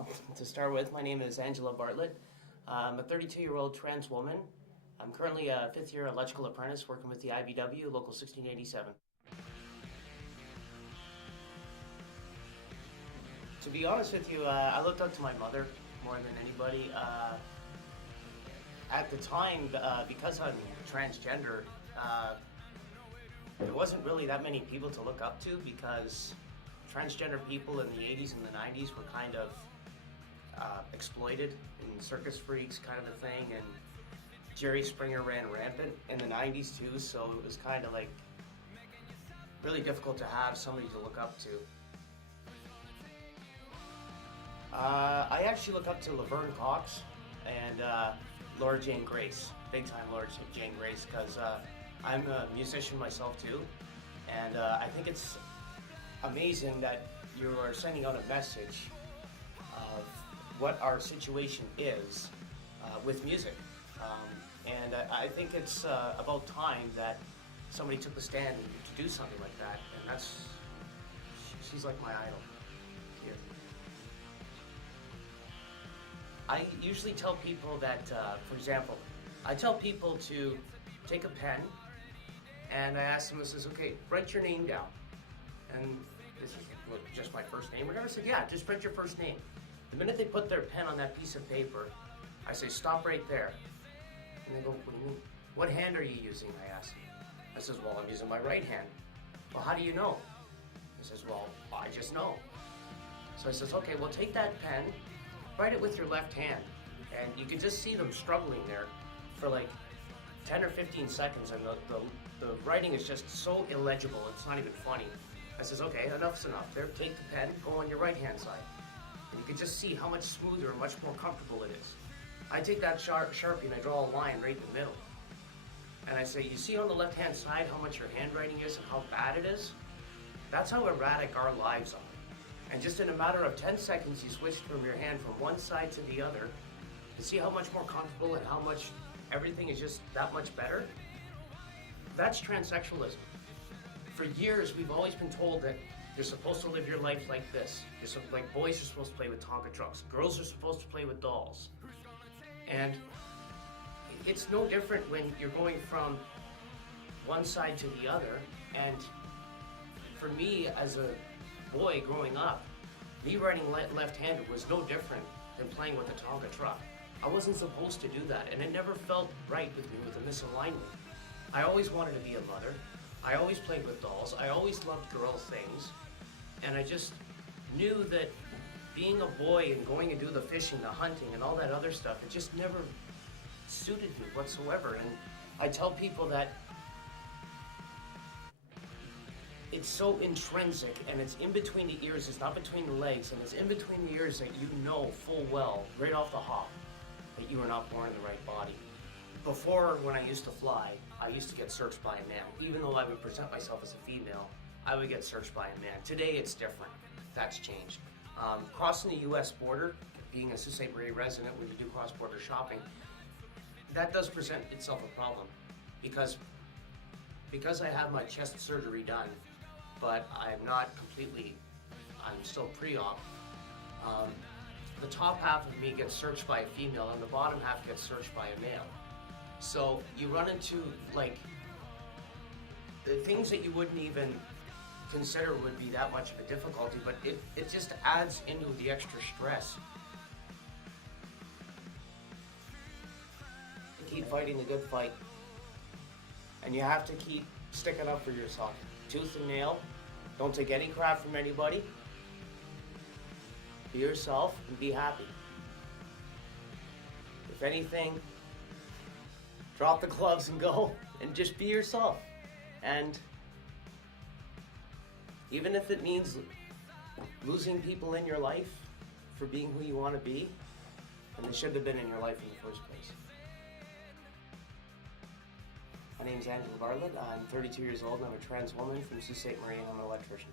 Well, to start with, my name is Angela Bartlett. I'm a 32-year-old trans woman. I'm currently a fifth-year electrical apprentice working with the IBW, Local 1687. To be honest with you, I looked up to my mother more than anybody. At the time, because I'm transgender, there wasn't really that many people to look up to because transgender people in the 80s and the 90s were kind of exploited in circus freaks kind of a thing, and Jerry Springer ran rampant in the 90s too, so it was kind of like really difficult to have somebody to look up to. I actually look up to Laverne Cox and Laura Jane Grace, big time Laura Jane Grace, because I'm a musician myself too, and I think it's amazing that you are sending out a message of what our situation is with music. And I think it's about time that somebody took the stand to do something like that, and she's like my idol here. I usually tell people that, for example, I tell people to take a pen and I ask them, this is okay, write your name down. And this is just my first name. We're gonna say, yeah, just write your first name. The minute they put their pen on that piece of paper, I say, stop right there. And they go, what do you mean? What hand are you using, I ask. I says, well, I'm using my right hand. Well, how do you know? He says, well, I just know. So I says, okay, well, take that pen, write it with your left hand. And you can just see them struggling there for like 10 or 15 seconds, and the writing is just so illegible, it's not even funny. I says, okay, enough's enough there. Take the pen, go on your right-hand side. And you can just see how much smoother and much more comfortable it is. I take that Sharpie and I draw a line right in the middle. And I say, you see on the left-hand side how much your handwriting is and how bad it is? That's how erratic our lives are. And just in a matter of 10 seconds, you switch from your hand from one side to the other. You see how much more comfortable and how much everything is just that much better? That's transsexualism. For years, we've always been told that you're supposed to live your life like this. Like boys are supposed to play with Tonka trucks. Girls are supposed to play with dolls. And it's no different when you're going from one side to the other. And for me, as a boy growing up, me writing left-handed was no different than playing with a Tonka truck. I wasn't supposed to do that, and it never felt right with me with a misalignment. I always wanted to be a mother. I always played with dolls. I always loved girl things. And I just knew that being a boy and going and do the fishing, the hunting, and all that other stuff, it just never suited me whatsoever. And I tell people that it's so intrinsic, and it's in between the ears, it's not between the legs, and it's in between the ears that you know full well, right off the hop, that you are not born in the right body. Before, when I used to fly, I used to get searched by a man. Even though I would present myself as a female, I would get searched by a man. Today, it's different. That's changed. Crossing the U.S. border, being a Sault Ste. Marie resident, when you do cross-border shopping, that does present itself a problem because I have my chest surgery done, but I'm not completely, I'm still pre-op. The top half of me gets searched by a female and the bottom half gets searched by a male. So you run into like the things that you wouldn't even consider would be that much of a difficulty, but it just adds into the extra stress. Keep fighting the good fight, and you have to keep sticking up for yourself, tooth and nail. Don't take any crap from anybody. Be yourself and be happy. If anything, drop the gloves and go and just be yourself. And even if it means losing people in your life for being who you want to be, then they shouldn't have been in your life in the first place. My name is Angela Bartlett. I'm 32 years old and I'm a trans woman from Sault Ste. Marie, and I'm an electrician.